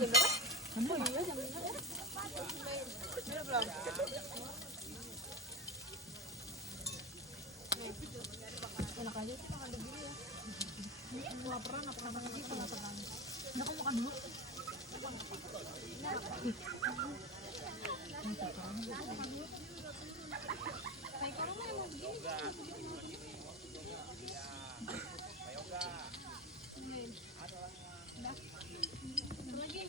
Oh iya jam 5. Udah belum? Enak aja sih makan begini ya. Laparan apa makan lagi kalau laparan. Udah kamu makan dulu. Kayak kalau emang